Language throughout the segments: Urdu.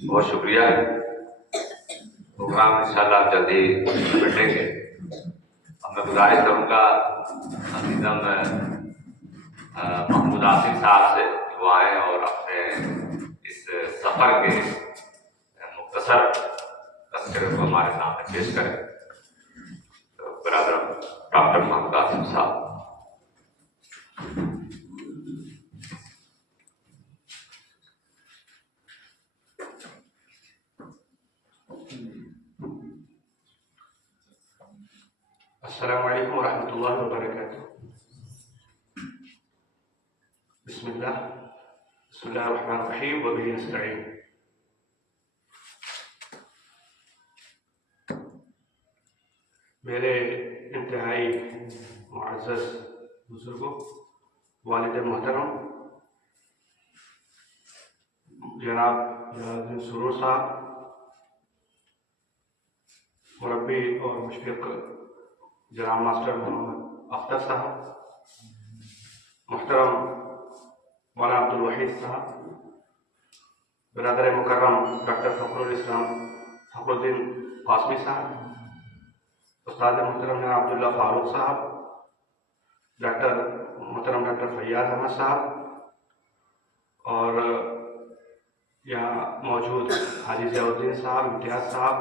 بہت شکریہ. پروگرام انشاءاللہ جلدی بیٹھیں گے. اب میں گزارش کروں گا عزیزم محمود آصف صاحب سے وہ آئیں اور اپنے اس سفر کے مختصر تذکرے کو ہمارے سامنے پیش کریں. برادر ڈاکٹر محمود آصف صاحب. السلام علیکم ورحمۃ اللہ وبرکاتہ. بسم اللہ الرحمن الرحیم وبہ نستعین. میرے انتہائی معزز بزرگوں، والد محترم جناب جلال الدین سرور صاحب، مربی اور مشفق جناب ماسٹر محمد اختر صاحب، محترم مولانا عبد الوحید صاحب، برادر مکرم ڈاکٹر فخر الدین قاسمی صاحب، استاد محترم جناب عبداللہ فاروق صاحب، محترم ڈاکٹر فیاض احمد صاحب، اور یہاں موجود حاجی ضیاء الدین صاحب، امتیاز صاحب،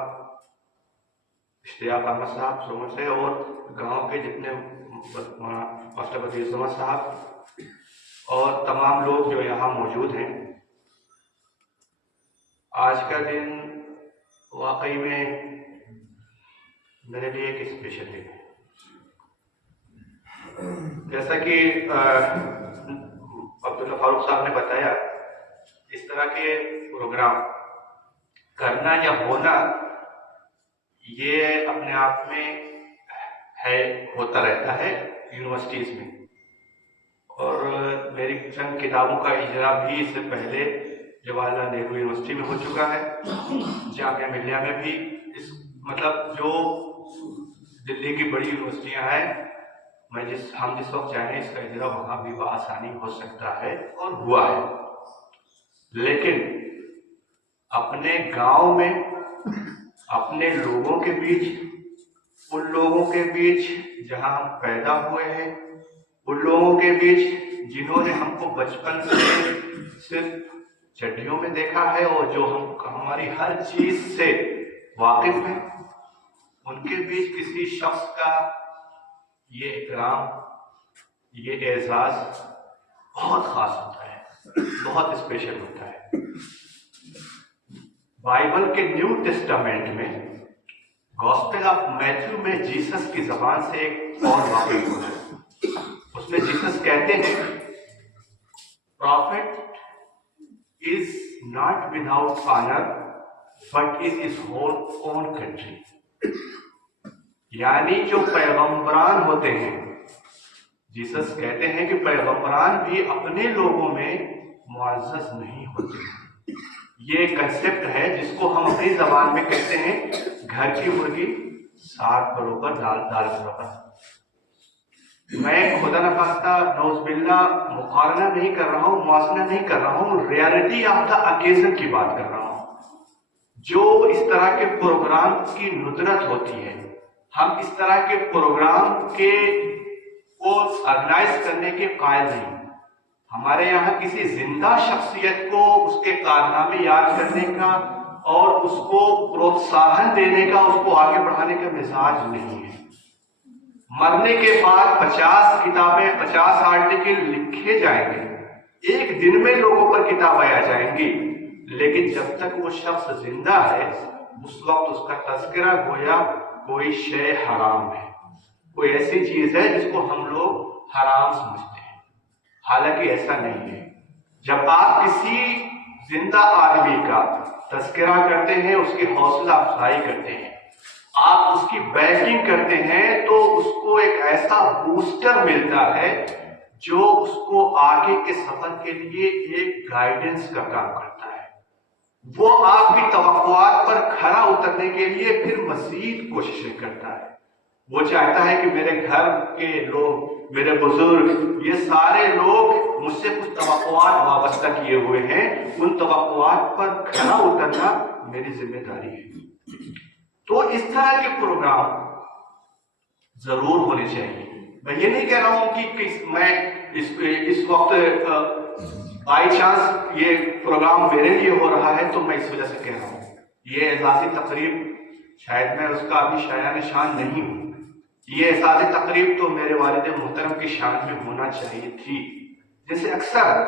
اشتیاق احمد صاحب سومر سے، اور گاؤں کے جتنے ماسٹر بدیر الزمان صاحب اور تمام لوگ جو یہاں موجود ہیں. آج کا دن واقعی میں میرے لیے ایک اسپیشل ہے. جیسا کہ عبداللہ فاروق صاحب نے بتایا، اس طرح کے پروگرام کرنا یا ہونا یہ اپنے آپ میں ہوتا رہتا ہے یونیورسٹیز میں. اور میری چند کتابوں کا اجرا بھی اس سے پہلے جواہر لال نہرو یونیورسٹی میں ہو چکا ہے. جامعہ ملیہ میں بھی مطلب جو دلی کی بڑی یونیورسٹیاں ہیں، ہم جس وقت چاہیں اس کا اجرا وہاں بھی بآسانی ہو سکتا ہے اور ہوا ہے. لیکن اپنے گاؤں میں، اپنے لوگوں کے بیچ، ان لوگوں کے بیچ جہاں ہم پیدا ہوئے ہیں، ان لوگوں کے بیچ جنہوں نے ہم کو بچپن سے صرف چڈیوں میں دیکھا ہے اور جو ہماری ہر چیز سے واقف ہیں، ان کے بیچ کسی شخص کا یہ اکرام، یہ اعزاز بہت خاص ہوتا ہے، بہت اسپیشل ہوتا ہے. بائبل کے نیو ٹیسٹامنٹ میں گاسپل آف میتھیو میں جیسس کی زبان سے ایک اور واقعہ ہوتا ہے. اس میں جیسس کہتے ہیں profit is not without honor but in his own country. یعنی جو پیغمبران ہوتے ہیں، جیسس کہتے ہیں کہ پیغمبران بھی اپنے لوگوں میں معزز نہیں ہوتے. یہ کنسپٹ ہے جس کو ہم اپنی زبان میں کہتے ہیں گھر کی مرغی 7 پروں پر دال پروں پر. میں خدا نخواستہ نعوذ باللہ مقارنہ نہیں کر رہا ہوں، موازنہ نہیں کر رہا ہوں، ریالٹی آف دا اوکیزن کی بات کر رہا ہوں. جو اس طرح کے پروگرام کی ندرت ہوتی ہے، ہم اس طرح کے پروگرام کو آرگنائز کرنے کے قائل نہیں. ہمارے یہاں کسی زندہ شخصیت کو اس کے کارنامے یاد کرنے کا اور اس کو پروتساہن دینے کا، اس کو آگے بڑھانے کا مزاج نہیں ہے. مرنے کے بعد 50 کتابیں، 50 آرٹیکل لکھے جائیں گے، ایک دن میں لوگوں پر کتابیں آ جائیں گی، لیکن جب تک وہ شخص زندہ ہے اس وقت اس کا تذکرہ گویا کوئی شے حرام ہے، کوئی ایسی چیز ہے جس کو ہم لوگ حرام سمجھتے ہیں، حالانکہ ایسا نہیں ہے. جب آپ کسی زندہ آدمی کا تذکرہ کرتے ہیں، اس کی حوصلہ افزائی کرتے ہیں، آپ اس کی بیکنگ کرتے ہیں، تو اس کو ایک ایسا بوسٹر ملتا ہے جو اس کو آگے کے سفر کے لیے ایک گائیڈنس کا کام کرتا ہے. وہ آپ کی توقعات پر کھرا اترنے کے لیے پھر مزید کوششیں کرتا ہے. وہ چاہتا ہے کہ میرے گھر کے لوگ، میرے بزرگ، یہ سارے لوگ مجھ سے کچھ توقعات وابستہ کیے ہوئے ہیں، ان توقعات پر کھڑا اترنا میری ذمہ داری ہے۔ تو اس طرح کے پروگرام ضرور ہونے چاہیے۔ میں یہ نہیں کہہ رہا ہوں کہ میں اس وقت بائی چانس یہ پروگرام میرے لیے ہو رہا ہے تو میں اس وجہ سے کہہ رہا ہوں۔ یہ اعزازی تقریب شاید میں اس کا ابھی شایان شان نہیں ہوں، یہ اعزازی تقریب تو میرے والد محترم کی شان میں ہونا چاہیے تھی۔ جیسے اکثر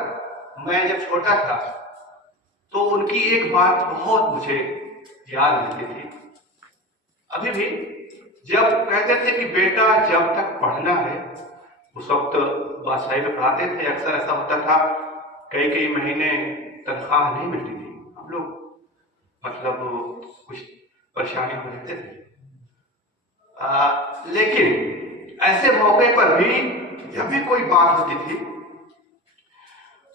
میں جب چھوٹا تھا تو ان کی ایک بات بہت مجھے یاد رہتی تھی ابھی بھی، جب کہتے تھے کہ بیٹا جب تک پڑھنا ہے، اس وقت بادشاہی میں پڑھاتے تھے، اکثر ایسا ہوتا تھا کئی مہینے تنخواہ نہیں ملتی تھی، ہم لوگ مطلب کچھ پریشانی ہو رہتے تھے، لیکن ایسے موقع پر بھی جب بھی کوئی بات ہوتی تھی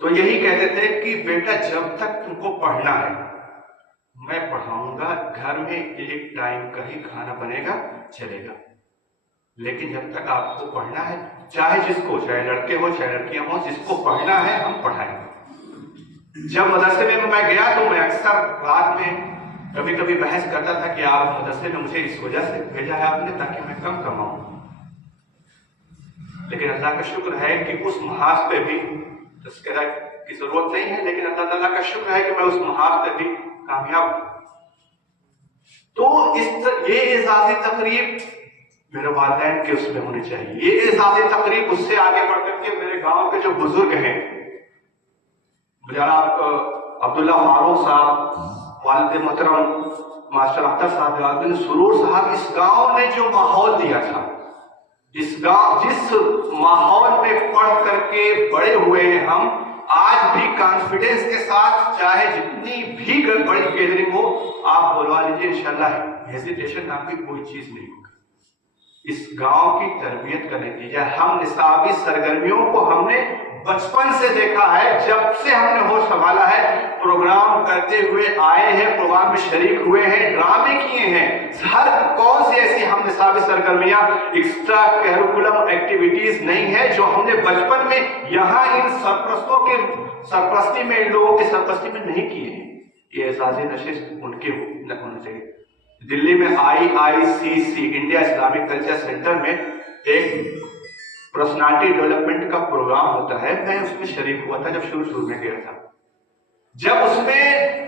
تو یہی کہتے تھے کہ بیٹا جب تک تم کو پڑھنا ہے میں پڑھاؤں گا، گھر میں ایک ٹائم کا ہی کھانا بنے گا، چلے گا، لیکن جب تک آپ کو پڑھنا ہے، چاہے جس کو، چاہے لڑکے ہو چاہے لڑکیاں ہوں، جس کو پڑھنا ہے ہم پڑھائیں گے۔ جب مدرسے میں میں گیا تو میں اکثر رات میں کبھی کبھی بحث کرتا تھا کہ آپ مدرسے میں مجھے اس وجہ سے بھیجا ہے آپ نے تاکہ میں کم کماؤں، لیکن اللہ کا شکر ہے کہ اس محاذ پہ بھی تذکرہ کی ضرورت نہیں ہے، لیکن اللہ تعالیٰ کا شکر ہے کہ میں اس محاذ پہ بھی کامیاب ہوں۔ تو یہ اعزازی تقریب میرے والدین کے اس میں ہونی چاہیے، یہ اعزازی تقریب اس سے آگے بڑھ کر کے میرے گاؤں کے جو بزرگ ہیں، جناب عبداللہ فاروق صاحب، والد محترم ماسٹر اختر صاحب، بن سرور صاحب، اس گاؤں نے جو ماحول دیا تھا، اس گاؤں جس ماحول میں پڑھ کر کے بڑے ہوئے ہیں ہم، آج بھی کانفیڈنس کے ساتھ چاہے جتنی بھی بڑی گیدرنگ ہو آپ بلوا لیجیے، انشاءاللہ ہیزیٹیشن آپ کی کوئی چیز نہیں ہوگی۔ اس گاؤں کی تربیت کا نتیجہ، ہم نصابی سرگرمیوں کو ہم نے بچپن سے دیکھا ہے، جب سے ہم نے ہوش سنبھالا ہے پروگرام کرتے ہوئے آئے ہیں، پروگرام میں شریک ہوئے ہیں، ڈرامے کیے ہیں، ہر کون سی ایسی ہم نصابی سرگرمیاں، ایکسٹرا کیریکولم ایکٹیویٹیز نہیں ہے جو ہم نے بچپن میں یہاں ان سرپرستوں کے سرپرستی میں، ان لوگوں کی سرپرستی میں نہیں کیے ہیں۔ یہ اعزازی نشست ان کے ہونا چاہیے۔ دلی میں IICC India Islamic culture centre میں ایک پرسنالٹی ڈیولپمنٹ کا پروگرام ہوتا ہے، میں اس میں شریک ہوا تھا جب شروع میں گیا تھا۔ جب اس میں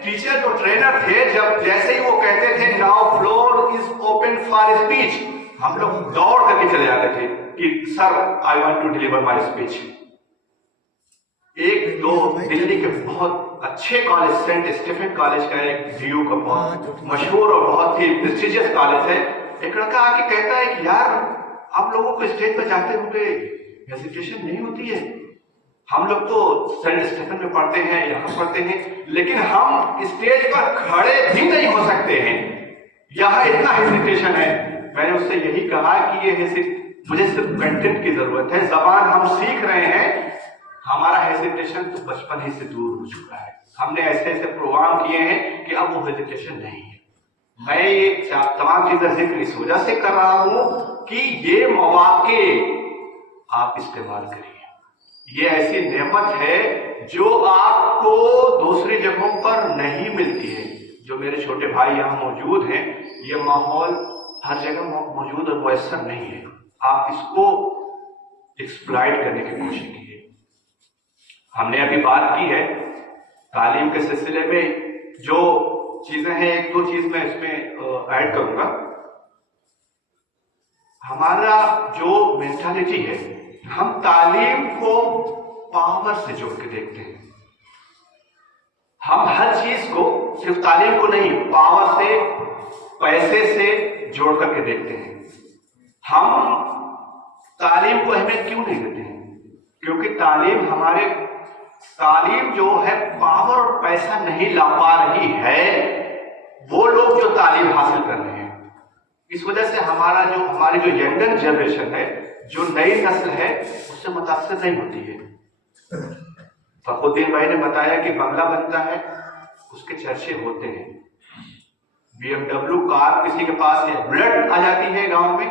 ٹیچر جو ٹرینر تھے، جب جیسے ہی وہ کہتے تھے now floor is open for speech, ہم لوگ دوڑ کر کے چلے جاتے تھے کہ sir I want to deliver my speech. ایک دو دلی کے بہت اچھے کالج، سینٹ اسٹیفن کالج کا ایک ڈیو کا بہت مشہور اور بہت ہی پریسٹیجیس کالج ہے، ایک لڑکا آ کے کہتا ہے کہ یار آپ لوگوں کو اسٹیج پہ جاتے ہوئے ہیزیٹیشن نہیں ہوتی ہے؟ ہم لوگ تو سینٹ اسٹیفن میں پڑھتے ہیں، یہاں پڑھتے ہیں، لیکن ہم اسٹیج پر کھڑے بھی نہیں ہو سکتے ہیں، یہاں اتنا ہیزیٹیشن ہے۔ میں نے اس سے یہی کہا کہ یہ مجھے صرف کنٹینٹ کی ضرورت ہے، زبان ہم سیکھ رہے ہیں، ہمارا ہیزیٹیشن تو بچپن ہی سے دور ہو چکا ہے، ہم نے ایسے ایسے پروگرام کیے ہیں کہ اب وہ ہیزیٹیشن نہیں ہے۔ میں یہ تمام چیزیں ذکر اس وجہ سے کر رہا ہوں کہ یہ مواقع آپ استعمال کریے، یہ ایسی نعمت ہے جو آپ کو دوسری جگہوں پر نہیں ملتی ہے۔ جو میرے چھوٹے بھائی یہاں موجود ہیں، یہ ماحول ہر جگہ موجود اور میسر نہیں ہے، آپ اس کو ایکسپلائٹ کرنے کی کوشش کیجیے۔ ہم نے ابھی بات کی ہے تعلیم کے سلسلے میں جو چیزیں ہیں، ایک دو چیز میں اس میں ایڈ کروں گا۔ ہمارا جو مینٹالٹی ہے، ہم تعلیم کو پاور سے جوڑ کے دیکھتے ہیں، ہم ہر چیز کو صرف تعلیم کو نہیں، پاور سے، پیسے سے جوڑ کر کے دیکھتے ہیں۔ ہم تعلیم کو اہمیت کیوں نہیں دیتے ہیں؟ کیونکہ تعلیم جو ہے پاور اور پیسہ نہیں لا پا رہی ہے وہ لوگ جو تعلیم حاصل کر رہے ہیں۔ اس وجہ سے ہماری جو ینگر جنریشن ہے، جو نئی نسل ہے، اس سے متاثر نہیں ہوتی ہے۔ فخر الدین بھائی نے بتایا کہ بنگلہ بنتا ہے، اس کے چرچے ہوتے ہیں، BMW کار کسی کے پاس ہے، بلٹ آ جاتی ہے گاؤں میں،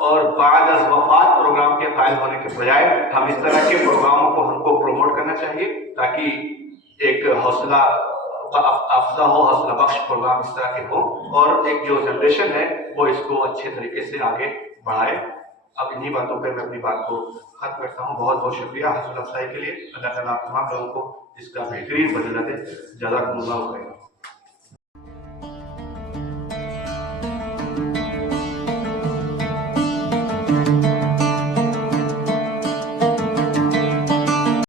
اور بعد از وفات پروگرام کے قائل ہونے کے بجائے ہم اس طرح کے پروگراموں کو ہم کو پروموٹ کرنا چاہیے تاکہ ایک حوصلہ افزا ہو، حوصلہ بخش پروگرام اس طرح کے ہو اور ایک جو جنریشن ہے وہ اس کو اچھے طریقے سے آگے بڑھائے۔ اب انہی باتوں پہ میں اپنی بات کو ختم کرتا ہوں۔ بہت بہت شکریہ حوصلہ افزائی کے لیے۔ اللہ تعالیٰ آپ تمام لوگوں کو اس کا بہترین بدلہ دے۔ جزاکم اللہ خیر۔